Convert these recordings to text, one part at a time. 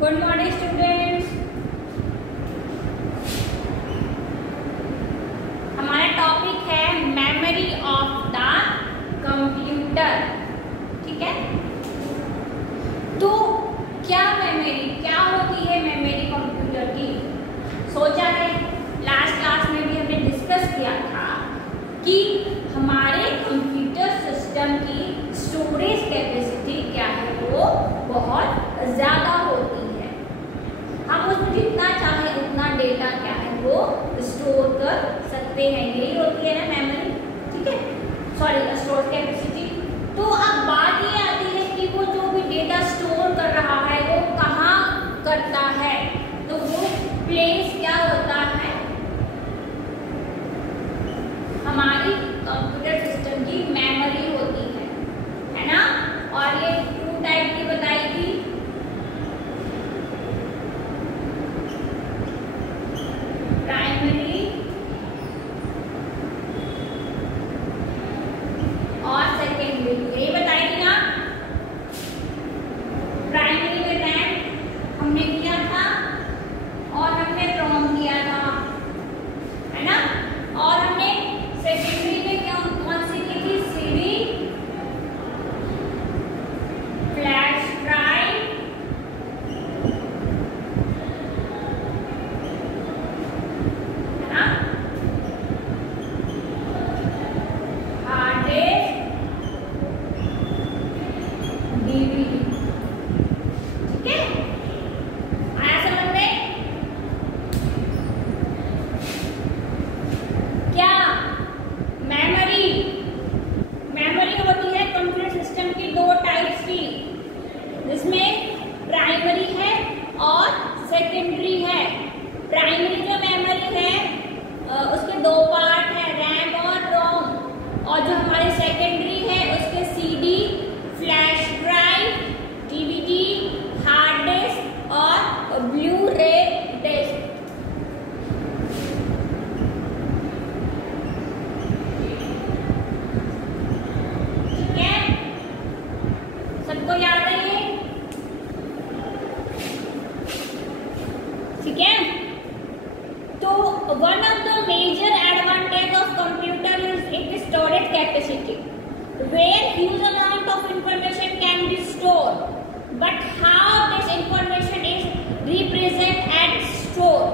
Good morning students. हमारा topic है memory of the computer. ठीक है, तो क्या होती है मेमोरी कंप्यूटर की? सोचा है, लास्ट क्लास में भी हमने डिस्कस किया था कि हमारे कंप्यूटर सिस्टम की स्टोरेज कैपेसिटी क्या है, वो बहुत ज़्यादा होती है। हम उसमें जितना चाहे उतना डेटा क्या है वो स्टोर कर सकते हैं। यही होती है ना मेमोरी। ठीक है, सॉरी स्टोरेज कैपेसिटी। तो अब बात ये आती है कि वो जो भी डेटा स्टोर कर रहा है वो कहाँ करता है, तो वो प्लेस क्या होता है, हमारी कंप्यूटर सिस्टम की मेमोरी होती है ना। और ये 2 टाइप की बताई थी, प्राइमरी और सेकेंडरी। यही बताई थी ना। प्राइमरी में रैम हमने किया था और हमने रोम किया था, है ना। और हमने सेकेंडरी में कौन सी की थी? सीडी, फ्लैश ड्राइव, है ना, हार्ड डिस्क, डीवीडी। ठीक है, आया समझ में? क्या मेमोरी होती है कंप्यूटर सिस्टम की 2 टाइप्स की, जिसमें प्राइमरी है और सेकेंडरी है। प्राइमरी जो मेमोरी है उसके 2 पार्ट है, रैम और रोम। और जो हमारे सेकेंडरी है उसके CD, flash drive, DVD, hard disk और ब्लू रे डिस्क। ठीक है, सबको याद है ये? ठीक है, तो one of the major advantage of computer is its storage capacity, where huge amount of information can be stored, but how this information is represented and stored.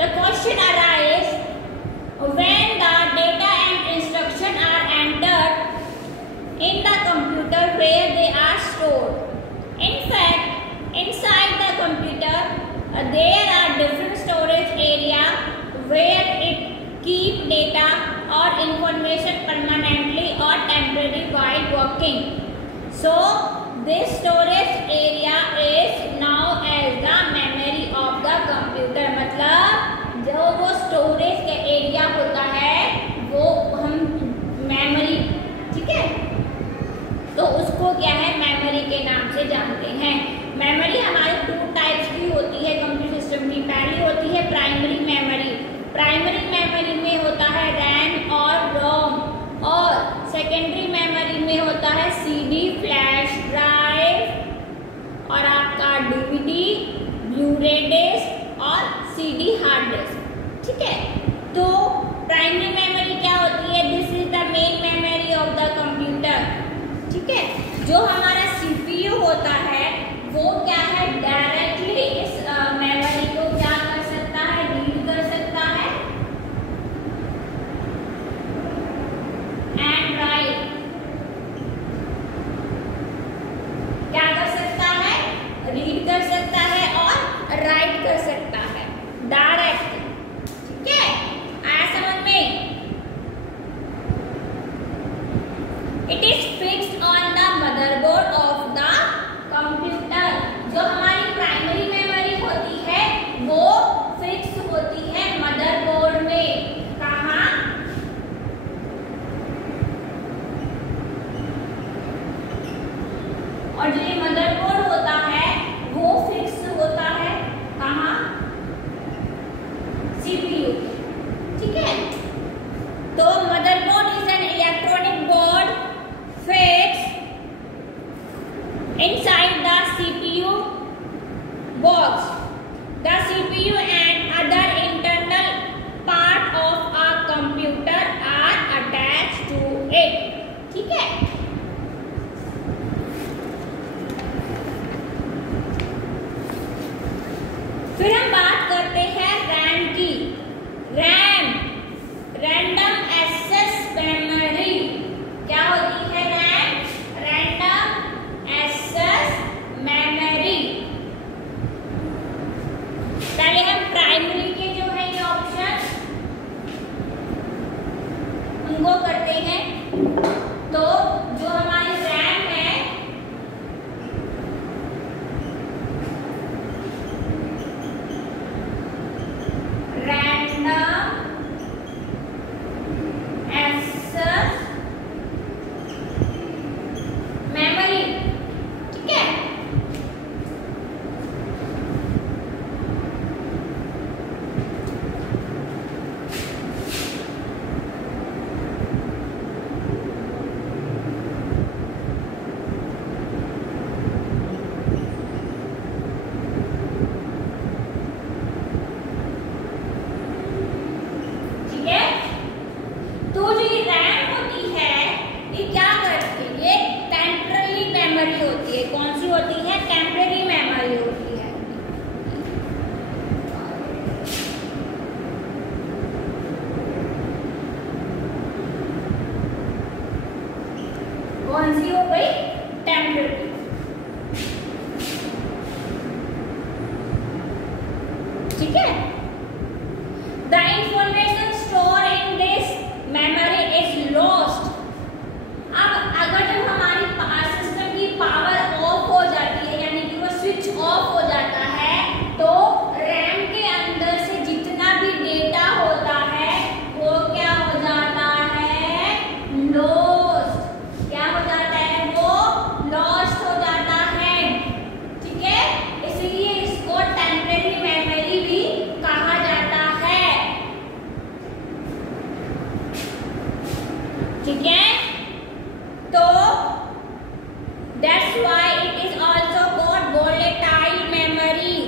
The question arises when the data and instruction are entered in the computer where they are stored. In fact, inside the computer there are different storage area where it keep data or information permanently or temporarily while working. So this storage area is known as the memory of the computer. मतलब जो वो storage का area होता है वो हम memory, ठीक है, तो उसको क्या है, मेमोरी के नाम से जानते हैं। मेमोरी हमारे 2 टाइप्स की होती है कंप्यूटर सिस्टम की। पहली होती है प्राइमरी मेमोरी। प्राइमरी मेमोरी में होता है रैम और रोम, और सेकेंडरी मेमोरी में होता है सीडी, फ्लैश ड्राइव और आपका डीवीडी, ब्लू रे डिस्क और सीडी हार्ड डिस्क। ठीक है, तो प्राइमरी मेमोरी क्या होती है? This is the main memory of the computer. ठीक है, जो हमारा सीपीयू होता है वो क्या है, डायरेक्टली इस मेमोरी को क्या कर सकता है, रीड कर सकता है एंड राइट। क्या कर सकता है? रीड कर सकता है और राइट कर सकता है डायरेक्टली। ठीक है, आया समझ में? It is fixed on the motherboard of the computer. जो हमारे ठीक है। The information store in this memory is lost. अब अगर जब हमारी सिस्टम की पावर ऑफ हो जाती है, यानी कि वो स्विच ऑफ हो जाता है, तो रैम के अंदर से जितना भी डेटा होता है वो क्या हो जाता है, लॉस्ट। क्या हो जाता है, वो लॉस्ट हो जाता है। ठीक है, इसलिए इसको टेम्परेरी मेमोरी भी कहा जाता है। ठीक है, तो that's why it is also called volatile memory।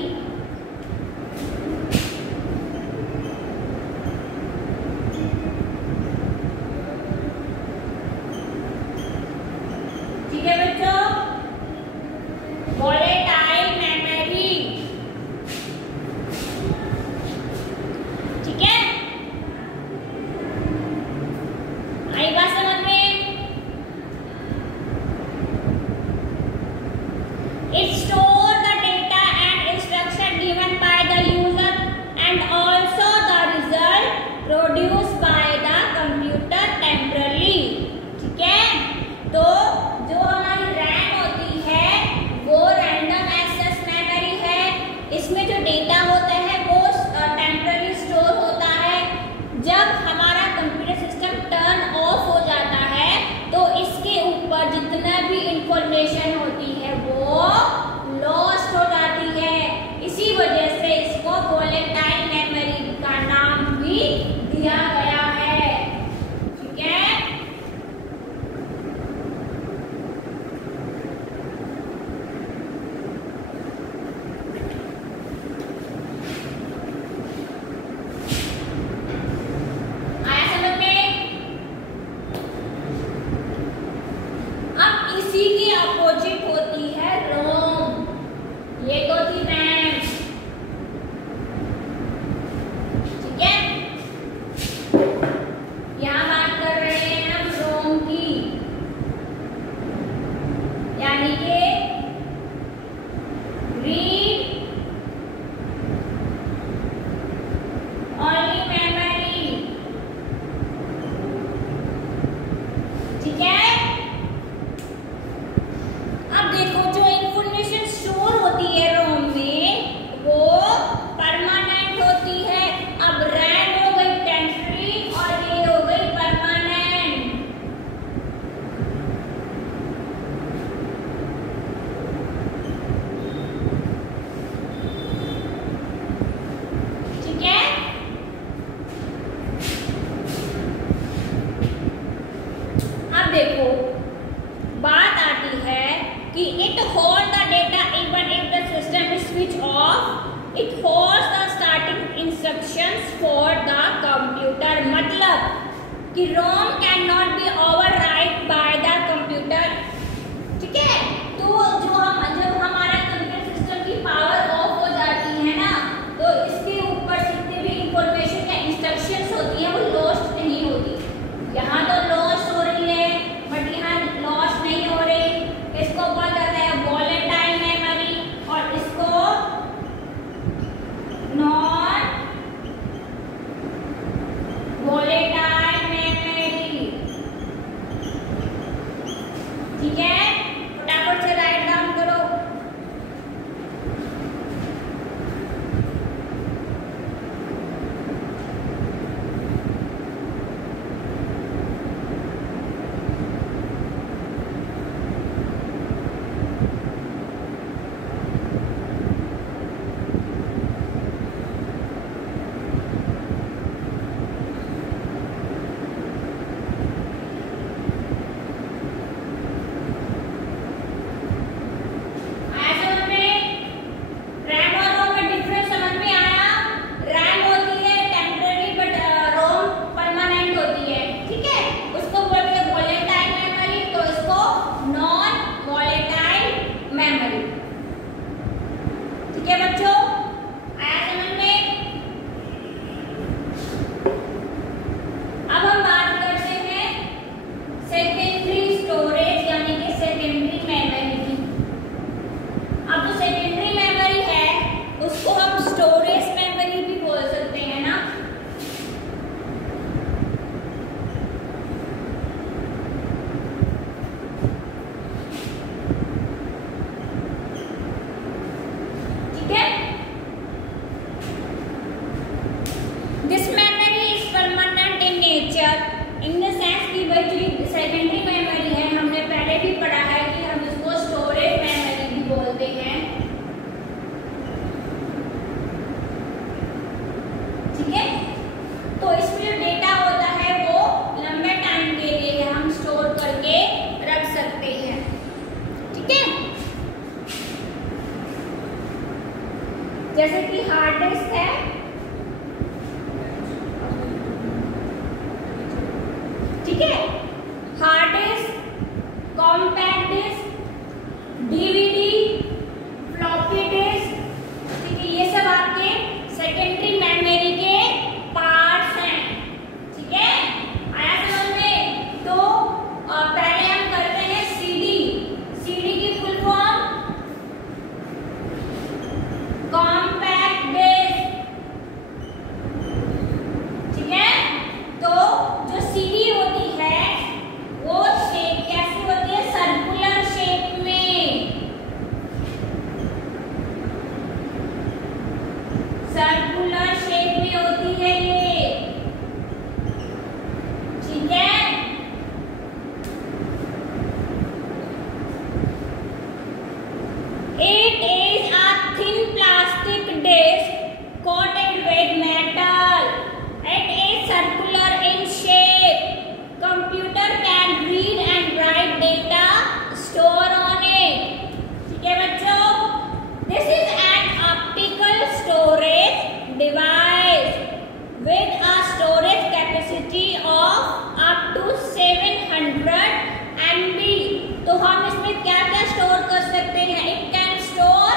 ठीक है बच्चों, volatile memory। ठीक है, आई बात समझ में? It stores the data and instruction given by the user and also the result produced by the computer temporarily। ठीक है, तो जो हमारी रैम होती है वो रैंडम एक्सेस मेमोरी है। इसमें जो डेटा होता है वो टेम्पररी स्टोर होता है। जब हमारा कंप्यूटर सिस्टम टर्न ऑफ हो जाता है तो इसके ऊपर जितना भी इंफॉर्मेशन होती है वो लॉस्ट हो जाती है। इसी वजह से इसको वोलेटाइल मेमोरी का नाम भी दिया गया है। ठीक है, आया समझ में? अब इसी की अपोजिट होती है रोम। ये तो थी रैम। ठीक है, यहाँ बात कर रहे हैं हम रोम की, यानी कि रीड ओनली मेमोरी। ठीक है, अब देखो जो इंफॉर्मेशन स्टोर होती है रोम में वो परमानेंट होती है। अब रैम हो गई टेम्पररी और ये हो गई परमानेंट। ठीक है, अब देखो बात आती है कि it hold the data even if the system is switch off. It holds the starting instructions for the computer. मतलब कि ROM can not be override by the computer. ठीक है, तो जब हमारा कंप्यूटर सिस्टम की पावर ऑफ हो जाती है ना, तो इसके ऊपर जितनी भी इंफॉर्मेशन या इंस्ट्रक्शंस होती है वो लॉस्ट नहीं होती। यहाँ तो लॉस्ट हो रही है बट यहाँ लॉस्ट नहीं हो रही। इसको बोला जाता है वोलेटाइल मेमोरी और इसको नॉन वोलेटाइल मेमोरी। ठीक है, फटाफट से राइट डाउन करो। जैसे कि हार्ड डिस्क है, ठीक है, hard disk, compact disk, DVD, floppy disk, ठीक है, ये सब आपके सेकेंडरी मेमोरी के पार्ट्स हैं, ठीक है, आया समझ में। तो पहले हम करते हैं सीडी। सीडी की फुल फॉर्म कॉम्पैक्ट डिस्क, ठीक है। तो जो सीडी होती है वो शेप कैसी होती है, सर्कुलर शेप में, सर्कुलर शेप में होती है ये, ठीक है। It is a thin plastic disc coated with metal. It is circular in shape. Computer can read and write data, store on it. ठीक है बच्चों, this is an optical storage device with a storage capacity of up to 700 MB. तो हम इसमें क्या क्या store कर सकते हैं? It can store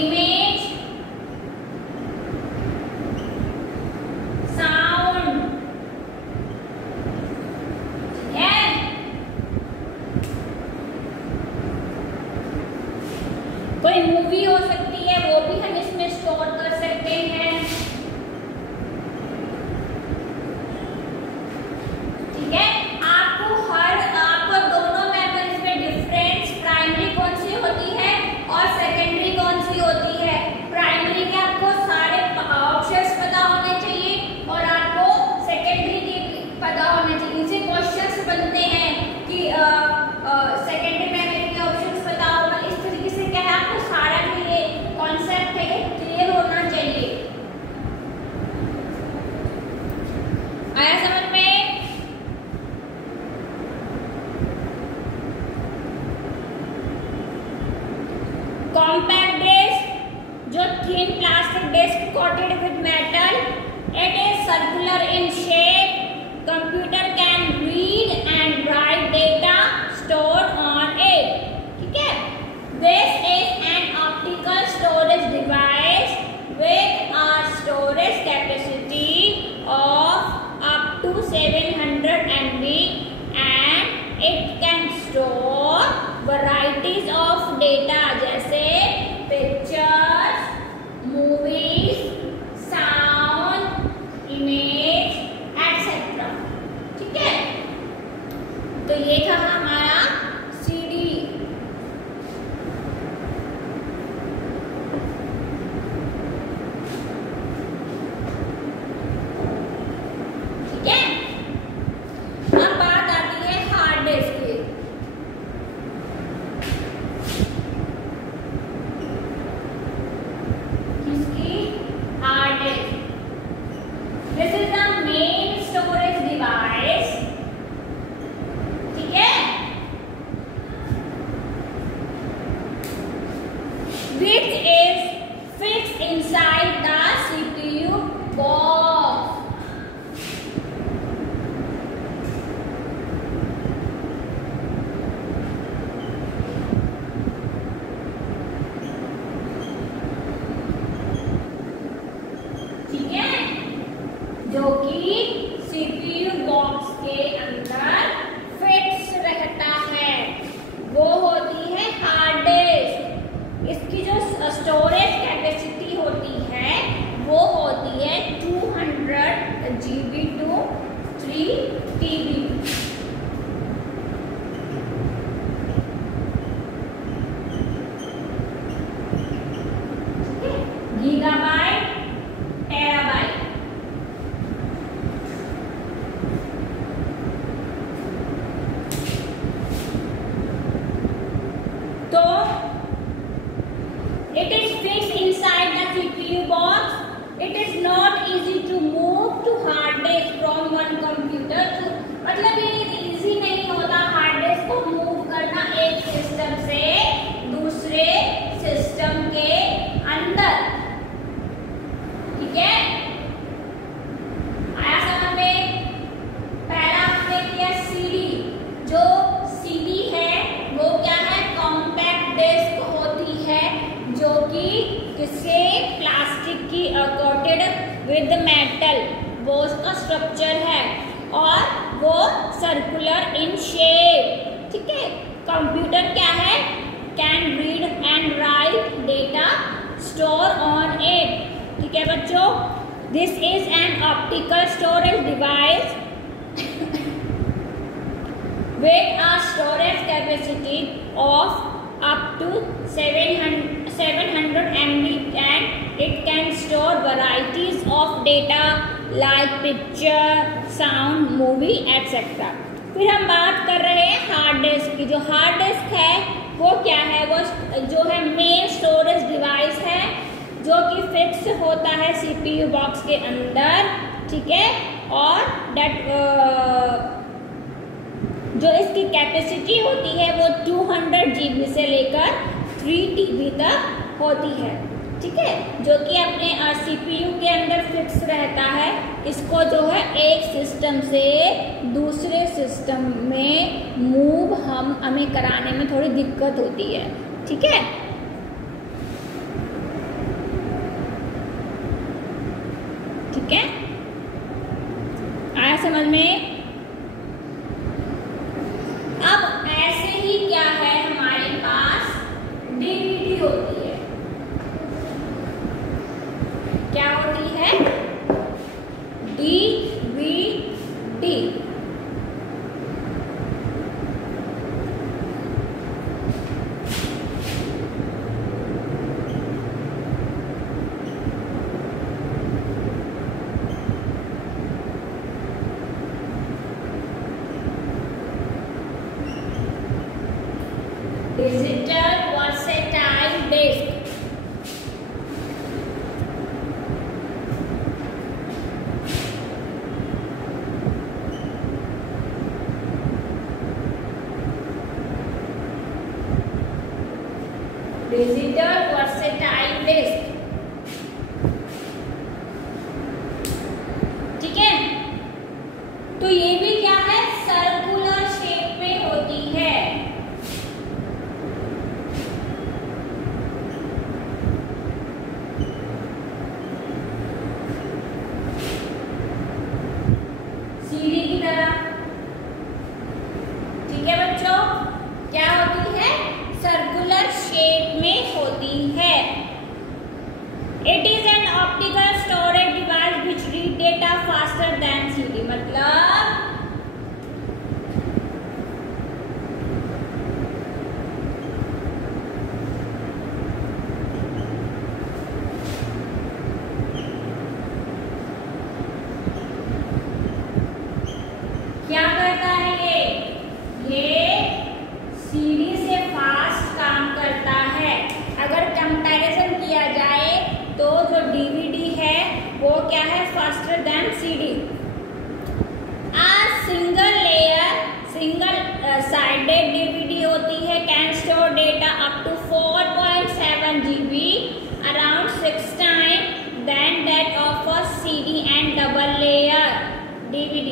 image, sound, ठीक है, कोई मूवी हो सकती है वो भी हम इसमें स्टोर कर सकते हैं, ठीक है। आपको दोनों मेमोरीज में डिफरेंस, प्राइमरी कौन सी होती है और सेकेंडरी कौन सी होती है। प्राइमरी के आपको सारे ऑप्शंस पता होने चाहिए और आपको सेकेंडरी के पता होने चाहिए। इनसे क्वेश्चंस बनते हैं कि सेकेंडरी मेमोरी के ऑप्शंस पता होगा। इस तरीके से क्या है, आपको सारा जो ये कॉन्सेप्ट है क्लियर होना चाहिए। आया समझ में? Compact disc, जो thin plastic disc coated with metal, it is circular in shape. Computer can read and write data stored on it. ठीक है? This is an optical storage device with a storage capacity of up to 700 MB and it can store varieties of data जैसे pictures, movies, sound, image, etc. ठीक है, तो ये था हमारा CD. ठीक है, अब बात आती है हार्ड डिस्क की। Hard disk. This is the main storage device. ठीक है? Which is fixed inside the CPU box. ठीक है, जो कि CPU बॉक्स के अंदर फिक्स रहता है, वो होती है हार्ड डिस्क। इसकी जो स्टोरेज कैपेसिटी होती है वो होती है 200 GB to 3 TB। Gigabyte, terabyte. तो it is fixed inside the CPU box. It is not easy to move to hard disk from one computer to, मतलब ये इजी नहीं होता हार्ड डिस्क को मूव करना एक सिस्टम से दूसरे सिस्टम जिससे प्लास्टिक की कोटेड विद मेटल वो उसका स्ट्रक्चर है और वो सर्कुलर इन शेप। ठीक है, कंप्यूटर क्या है? Can read and write data store on it. ठीक है बच्चों, this is an optical storage device with a storage capacity of up to 700 MB and it can store varieties of data like picture, sound, movie etc. फिर हम बात कर रहे हैं hard disk की। जो हार्ड डिस्क है वो क्या है? वो जो है मेन स्टोरेज डिवाइस है जो कि फिक्स होता है CPU बॉक्स के अंदर। ठीक है, और जो इसकी कैपेसिटी होती है वो 200 GB से लेकर 3 TB तक होती है। ठीक है, जो कि अपने CPU के अंदर फिक्स रहता है। इसको जो है एक सिस्टम से दूसरे सिस्टम में मूव हमें कराने में थोड़ी दिक्कत होती है। ठीक है, ठीक है, आया समझ में? अब ऐसे ही क्या है, हमारे पास डीवीडी होती है। क्या होती है? DVD. Digital versatile disk. Digital versatile disk. ठीक है, तो ये भी क्या है? सर्कुलर शेप में होती है। सीढ़ी की तरह। ठीक है बच्चों, क्या होती है? सर्कुलर शेप में होती है। It is an optical storage device which read data faster than CD। मतलब क्या करता है ये CD से फास्ट काम करता है। अगर कंपैरिजन किया जाए तो जो DVD है वो क्या है? Faster than CD। Single sided DVD होती है, can store data up to 4.7 GB, around 6 times than that of a CD and double layer DVD।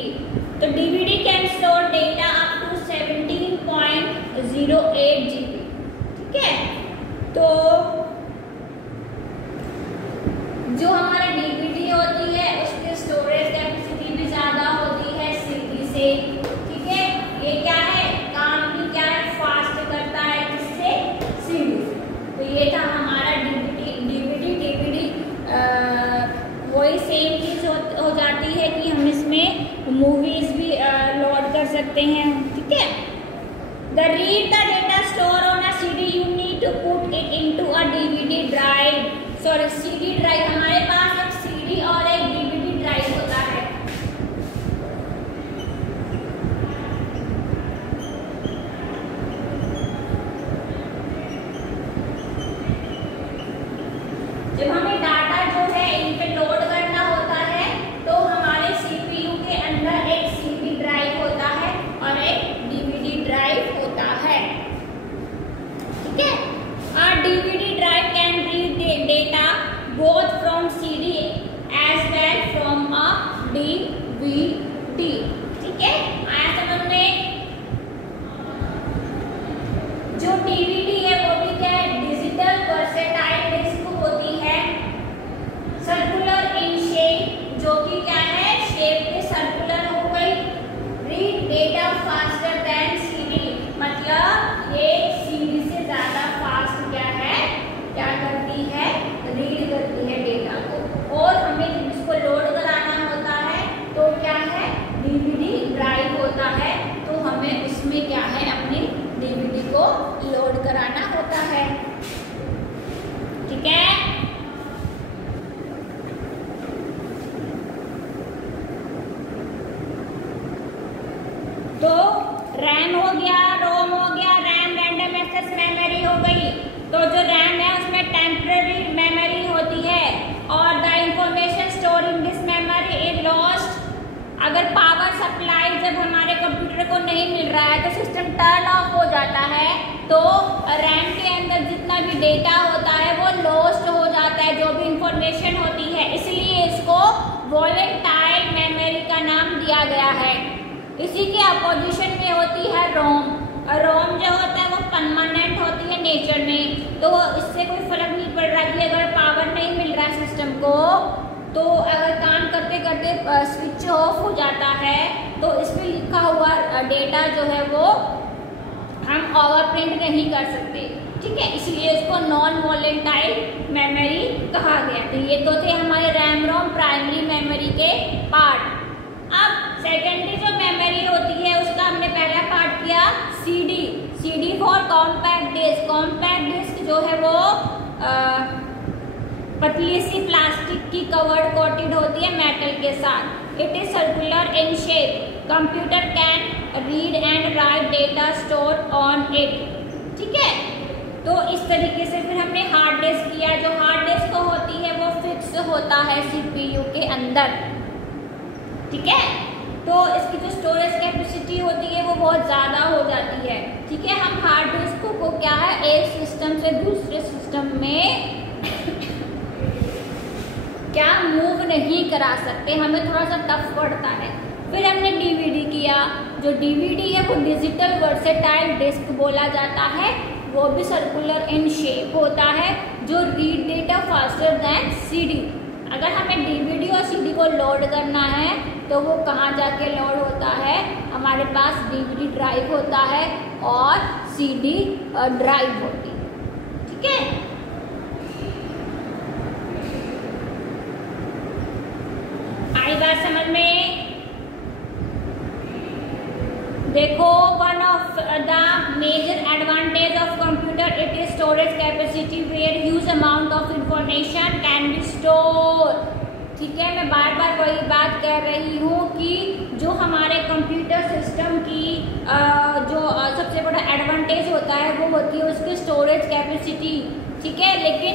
तो DVD can store data up to 17.08 GB। ठीक है, तो जो हमारा DVD होती है उसकी स्टोरेज कैपेसिटी भी ज्यादा होती है CD से। ठीक है, ये क्या है? काम भी क्या है? फास्ट करता है किससे? CD से। तो ये था हमारा DVD वही सेम चीज हो जाती है कि हम इसमें मूवीज भी लोड कर सकते हैं। ठीक है, the read the data store on a CD you need to put it into a DVD drive. Sorry, CD drive. हमारे पास एक CD और एक DVD ड्राइव होता है। जब हमें डाटा जो है इन पे लोड करना होता है तो हमारे CPU के अंदर एक CD ड्राइव होता है और एक DVD ड्राइव होता है। ठीक है, और DVD drive can read data both from CD as well from a DVD। ठीक है, आया समझ में? जो DVD है वो भी क्या है? डिजिटल वर्सेटाइल डिस्क होती है टर्न ऑफ हो जाता है तो रैम के अंदर जितना भी डेटा होता है वो लॉस्ट हो जाता है, जो भी इंफॉर्मेशन होती है, इसलिए इसको वॉलेटाइल मेमोरी का नाम दिया गया है। इसी के अपोजिशन में होती है रोम। रोम जो होता है वो परमानेंट होती है नेचर में, तो इससे कोई फर्क नहीं पड़ रहा कि अगर पावर नहीं मिल रहा है सिस्टम को तो अगर काम करते करते स्विच ऑफ हो जाता है तो इसमें लिखा हुआ डेटा जो है वो हम ओवर प्रिंट नहीं कर सकते, ठीक है, इसलिए इसको नॉन वॉलेटाइल मेमोरी कहा गया। तो ये तो थे हमारे रैम रोम प्राइमरी मेमोरी के पार्ट। अब सेकेंडरी जो मेमोरी होती है उसका हमने पहला पार्ट किया CD. CD for compact disk. Compact disk जो है वो पतली सी प्लास्टिक की कवर्ड कोटेड होती है मेटल के साथ। It is circular in shape. Computer can read and write data store on it, ठीक है। तो इस तरीके से फिर हमने हार्ड डिस्क किया। जो हार्ड डिस्क होती है वो फिक्स होता है सीपीयू के अंदर, ठीक है। तो इसकी जो स्टोरेज कैपेसिटी होती है वो बहुत ज़्यादा हो जाती है, ठीक है। हम हार्ड डिस्क को क्या है एक सिस्टम से दूसरे सिस्टम में क्या मूव नहीं करा सकते, हमें थोड़ा सा टफ पड़ता है। फिर हमने डीवीडी किया। जो डीवीडी है वो डिजिटल वर्सेटाइल डिस्क बोला जाता है, वो भी सर्कुलर इन शेप होता है, जो read data faster than CD. अगर हमें डीवीडी और सीडी को लोड करना है तो वो कहाँ जाके लोड होता है, हमारे पास डीवीडी ड्राइव होता है और सीडी ड्राइव होती है, ठीक है। आई बात समझ में? देखो, one of the major advantage of computer it is storage capacity where huge amount of information can be store, ठीक है। मैं बार बार वही बात कह रही हूँ कि जो हमारे कंप्यूटर सिस्टम की जो सबसे बड़ा एडवांटेज होता है वो होती है उसकी स्टोरेज कैपेसिटी, ठीक है। लेकिन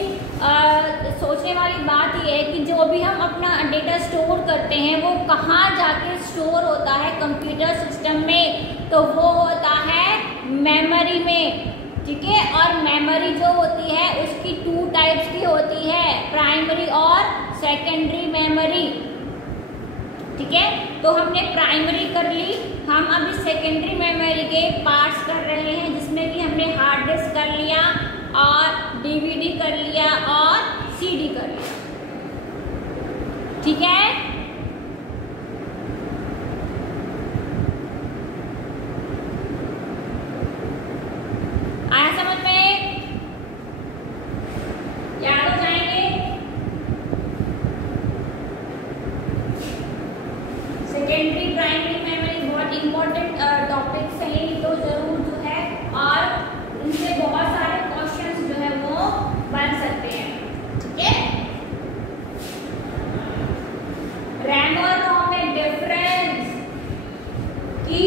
सोचने वाली बात यह है कि जो भी हम अपना डेटा स्टोर करते हैं वो कहाँ जाके स्टोर होता है कंप्यूटर सिस्टम में, तो वो होता है मेमोरी में, ठीक है। और मेमोरी जो होती है उसकी 2 टाइप्स की होती है, प्राइमरी और सेकेंडरी मेमोरी, ठीक है। तो हमने प्राइमरी कर ली, हम अभी सेकेंडरी मेमोरी के पार्ट्स कर रहे हैं, जिसमें कि हमने हार्ड डिस्क कर लिया और डीवीडी कर लिया और सीडी कर लिया, ठीक है। आया समझ में? याद हो जाएंगे? सेकेंडरी प्राइमरी मेमोरी बहुत इंपॉर्टेंट टॉपिक्स हैं, तो जरूर जो है और इनसे बहुत सारे क्वेश्चंस जो है वो बन सकते हैं, ठीक है। रैम और रोम में डिफरेंस कि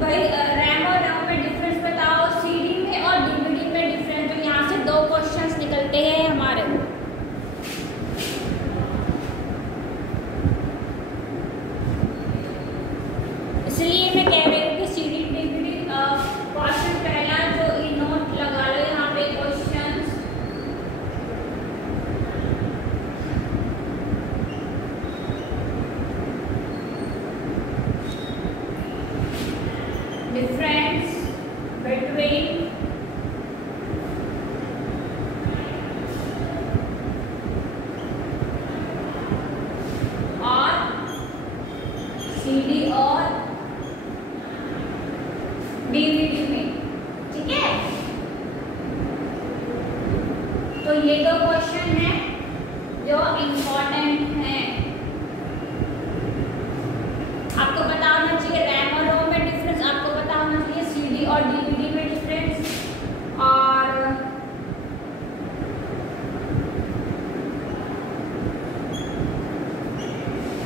भाई रैम और रोम में डिफरेंस बताओ, सीडी में और डीवीडी में डिफरेंस। तो यहाँ से 2 क्वेश्चंस निकलते हैं हमारे। इसलिए मैं कह रही हूँ कि सीडी डीवीडी क्वेश्चन पहला जो नोट लगा लो यहाँ पे क्वेश्चंस। डिफरेंस बिटवीन और सीडी और डीवीडी में, ठीक है। तो ये 2 क्वेश्चन हैं जो इम्पोर्टेंट हैं। आपको पता होना चाहिए रैम और रोम में डिफरेंस, आपको पता होना चाहिए सीडी और डीवीडी में डिफरेंस, और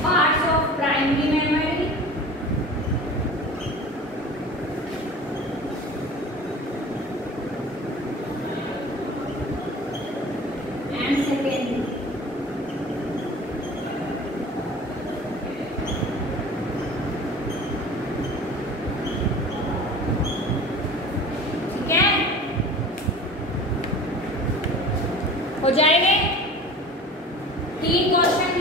parts of primary memory and secondary. हो जाएंगे 3 क्वेश्चन